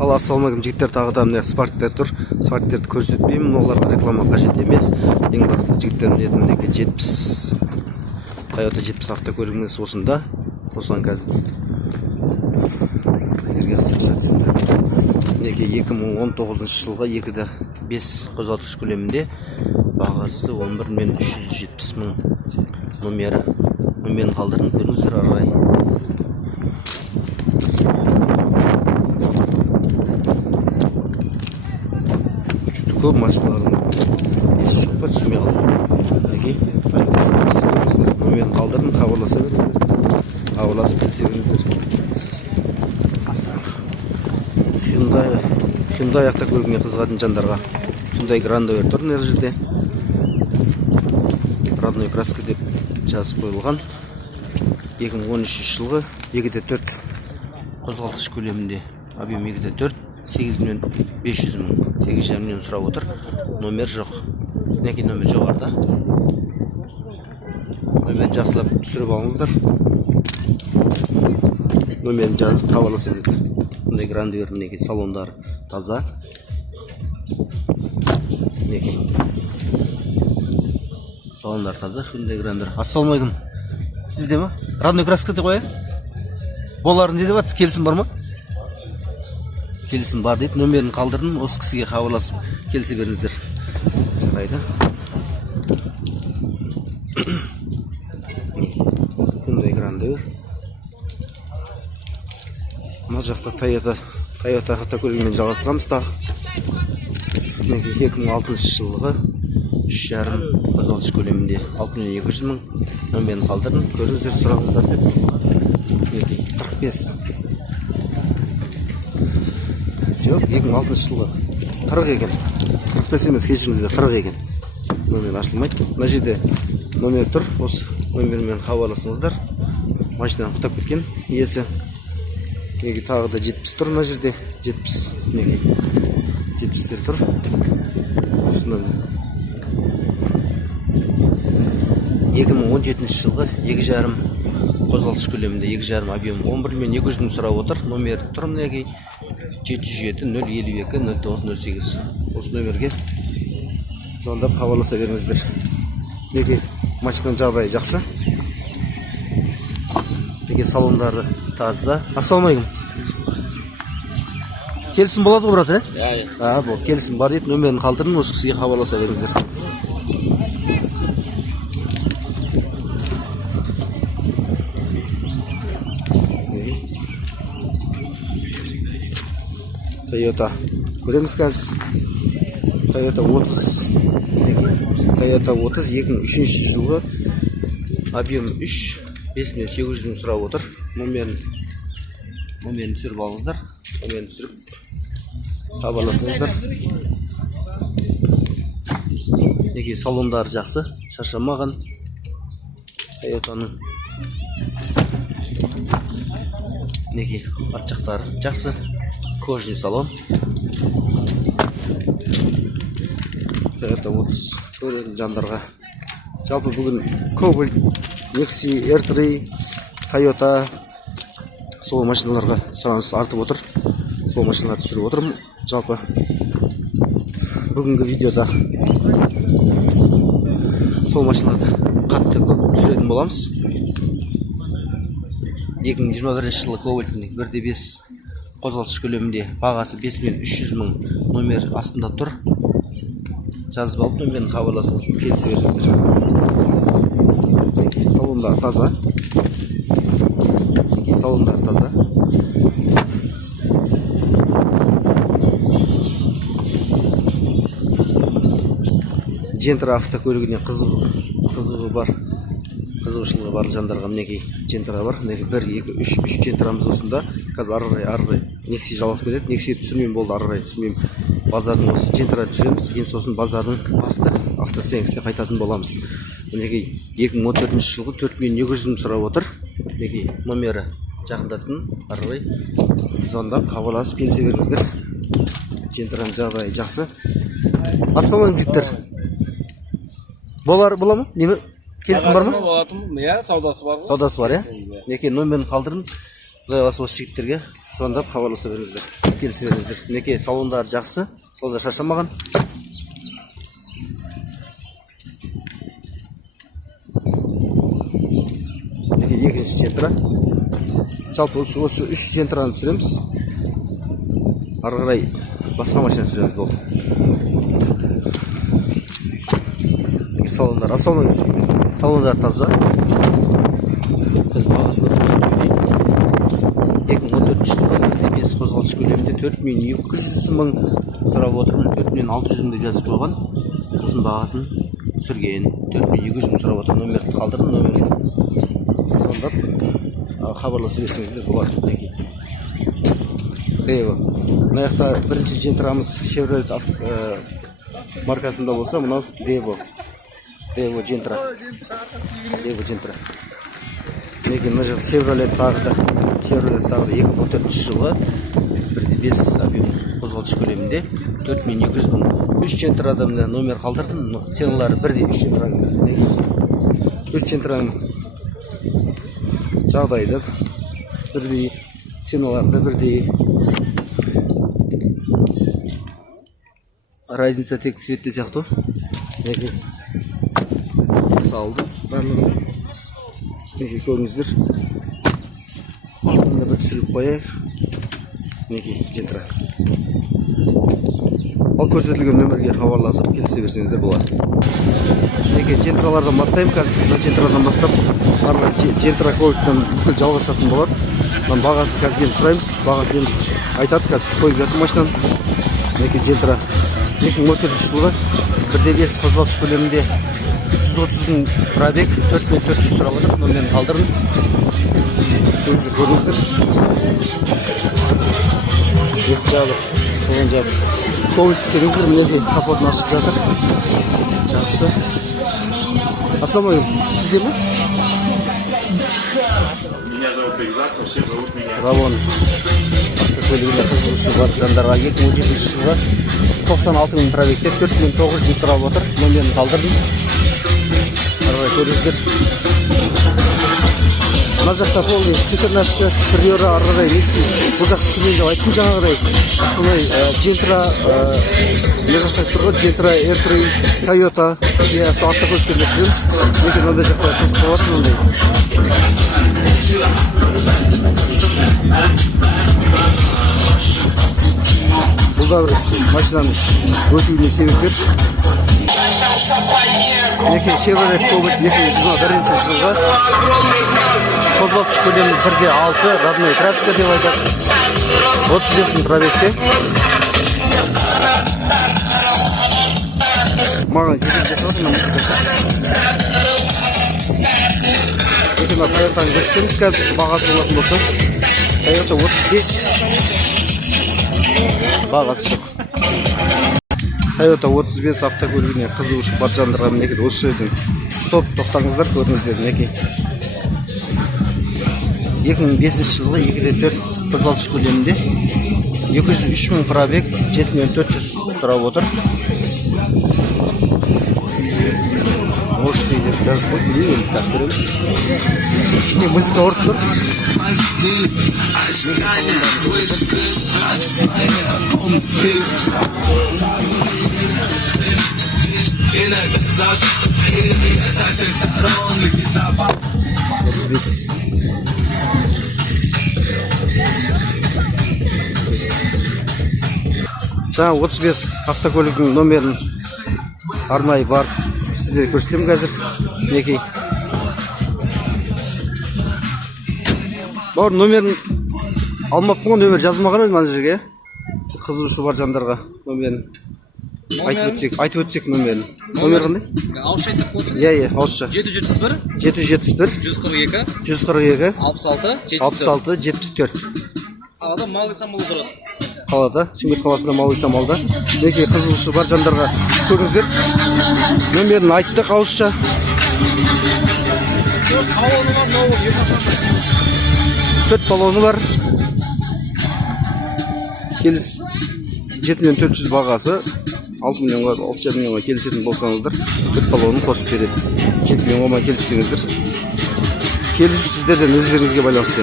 Ал ассалаумағалейкум жігіттер, тағы да міне спарктер тұр. Спарктерді көрсетпеймін, оларға реклама қажет емес. Ең басты жігіттер мінекей 70 Toyota 70 автокөлігіміз осында. Осыған қазір сіздерге қысқартсында. Мінекей 2019 жылға 2.5 қозғалтқыш көлемінде, бағасы 11.370 мың. Номерін қалдырдым, көріңіздер ары қарай. Көп машиналардың есі жоқ па, түсінбей қалдым. Мінекей номерін қалдырдым, хабарласа беріңіздер. Хабарласып келсе беріңіздер. Hyundai автокөлігіне қызығатын жандарға Hyundai Grand Rover тұр мына жерде. Родной краска деп жазып қойылған. 2013 жылғы 2.4 қозғалтқыш көлемінде, объем 2.4, 8.500 мың, 8,5 миллион сұрап отыр. Номер жоқ. Мінекей номер жоғарда. Номерін жақсылап түсіріп алыңыздар. Номерін жазып хабарласыңыздар. Бұндай Grand Rover мінекей салондар таза. Мінекей салондар таза. Hyundai Grand Rover. Ассалаумағалейкум. Сізде ма? Родной краска деп қояйық. Боларын не деп жатсыз? Келісім бар ма? Келісім бар дейді. Номерін қалдырдым. Осы кісіге хабарласып келісе беріңіздер. Жарайды. Hyundai Grand Rover. Мына жақта Toyota автокөлігімен жалғастырамыз тағы. 2006 жылғы 3,5 қозғалтқыш көлемінде 6.200 мың. Номерін қалдырдым. Көріңіздер, сұрағыңыздар деп. 45. Жоқ, 2006 жылғы 40 екен. 45 емес, кешіріңіздер, 40 екен. Номер ашылмайды. Мына жерде номер тұр. Осы номермен хабарласыңыздар. Машинадан құтап кеткен иесі. Тағы да 70 тұр мына жерде. 70-тер тұр. Осынан 2017 жылғы 2,5 қозғалтқыш көлемінде, 2,5 объем 11.200 мың сұрап отыр. Номер тұр мінекей 707-052-09-08. Осы номерге звондап хабарласа беріңіздер. Мінекей машинаның жағдайы жақсы. Мінекей салондары таза. Ассалаумағалейкум. Келісім болады ғой, брат, ә? Бұл келісім бар дейді. Номерін қалдырдым, осы кісіге хабарласа беріңіздер. Toyota көреміз қазір. Toyota 30. Toyota 30 2003 жылғы объем 3, 5.800 мың сұрап отыр. Номерін түсіріп алыңыздар. Номерін түсіріп хабарласыңыздар. Неге салондары жақсы, шаршамаған. Toyota'ның неге арт жақтары жақсы. Кожный салон. Toyota 30 көретін жандарға. Жалпы бүгін Cobalt, Nexi, R3, Toyota сол машиналарға сұраныс артып отыр. Сол машиналарды түсіріп отырмын. Жалпы бүгінгі видеода сол машиналарды қатты көп түсіретін боламыз. 2021 жылы Cobalt 1.5 қозғалтқыш көлемінде, бағасы 5.300 мың. Номер астында тұр. Жазып алып номерін хабарласыңыз, келісе беріңіздер. Салондар таза. Салондар таза. Gentra автокөлігіне қызығы бар. Қызығушылығы бар жандарға мінекей Gentra бар. Мінекей 1, 2, 3 Gentra'мыз осында. Қазір ары қарай Nexi жалғасып кетеді. Nexi түсірмеймін болды, ары қарай түсірмеймін. Базардың осы Gentra түсіреміз. Кейін сосын базардың басты автосервисіне қайтатын боламыз. Мінекей 2014 жылғы 4.200 мың сұрап отыр. Мінекей номері жақындатын, ары қарай звондап хабарласып келісе беріңіздер. Gentra'ның жағдайы жақсы. Ассалаумағалейкум жігіттер. Бола ма? Неме? Келісім бар ма? Иә, саудасы бар ғой. Саудасы бар, иә? Неке номерін қалдырдым. Құдай қаласа осы жігіттерге звондап хабарласа беріңіздер, келісе беріңіздер. Мінекей салондары жақсы, салондар шаршамаған. Мінекей екінші Gentра. Жалпы осы 3 Gentrаны түсіреміз. Ары қарай басқа машина түсіреміз болды. Салондар, салондар таза. Біз бағасын көрсетейік. 2014 жылғы 1.5 қозғалтқыш көлемінде 4.200.000 сұрап отырмын. 4.600.000 деп жазып қойған. Сосын бағасын түсірген. 4.200.000 сұрап отыр. Номерді қалдырдым, номерді звондап хабарласа берсеңіздер болады. Мына жақта бірінші Gentramыз Chevrolet маркасында болса, мынау Devo Gentra. Мінекей мына жақта Chevrolet тағы да 2014 жылғы 1.5 объем қозғалтқыш көлемінде 4.200.000. 3 Gentrада мына номер қалдырдым. Ценалары бірдей 3 Gentraның жағдайды бірдей, ценалары да бірдей. Разница тек цветте сияқты. Мінекей салды барлығы. Мінекей көріңіздер. Алдында бір түсіріп қояйық. Мінекей Gentра. Ал көрсетілген нөмірге хабарласып келісе берсеңіздер болады. Мінекей Gentrалардан бастаймын. Қазір Gentрадан бастап Gentра көліктен бүкіл жалғасатын болады. Бағасы қазір енді сұраймыз. Бағасы енді айтады, қазір қойып жатыр машинаны. Мінекей Gentра 2014 жылғы 1.5 қозғалтқыш көлемінде 330.000 пробег, 4.400 сұрап отыр. Номерін қалдырдым. Көріңіздер. Есік жабық, соған жабық. Ковид келіңіздер, мінекей капотын ашып жатыр. Жақсы. Ассалаумағалейкум. Сізде ме? Меня зовут Бекзат, все зовут меня. Равон. Автокөлігіне қызығушы бар жандарға 2017 жылғы 96.000 пробегте 4.900 сұрап отыр. Номерін қалдырдым. Арай көріңіздер. Мына жақта полный 14 приора арай Nexi. Бұл жақты түсірмейін деп айттым жаңағыдай. Основной Gentра, не жақта тұрғы Gentra, R3, Toyota. Сол автокөліктерді түсіреміз. Неке мынандай жақта қызық болады мынандай. Бұл да бір машинаның өтуіне себепкер. Мінекей Chevrolet Cobalt 2021 жылғы қозғалтқыш көлемі 1.6 родной краска деп айтады. 35.000 пробегте. Маған кезек жасап отырмын. Toyota'ны көрсетеміз қазір бағасы болатын болса. Toyota 35. Бағасы жоқ. Toyota 35 автокөлігіне қызығушы бар жандарға мінекей осы жерден стоп тоқтаңыздар, көріңіздер. Мінекей 2005 жылғы 2.4 қозғалтқыш көлемінде 203.000 пробег, 7.400 сұрап отыр. Можете деп жазып қойып, білейін, қазір көреміз. Ішіне музыка орып тұр. Жаңа 35 автокөліктің номерін арнайы бар сіздерге көрсетемін қазір. Мінекей бауыр номерін алмаппын ғой, номер жазылмаған еді мына жерге. Қызығушы бар жандарға номерін айтып өтсек номерін. Номер қандай? Ауызша айтсақ болады. Иә, ауызша. 771 142 66 74. Қалада Малый Самал тұрады. Қалада, Шымкент қаласында Малый Самалда. Мінекей қызығушы бар жандарға көріңіздер. Номерін айттық ауызша. Төрт баллоны бар. Келіс 7.400 бағасы 6 миллионға, 6,5 миллионға келісетін болсаңыздар, 4 баллонын қосып береді. 7 миллионға келіссеңіздер, келісу сіздерден өздеріңізге байланысты.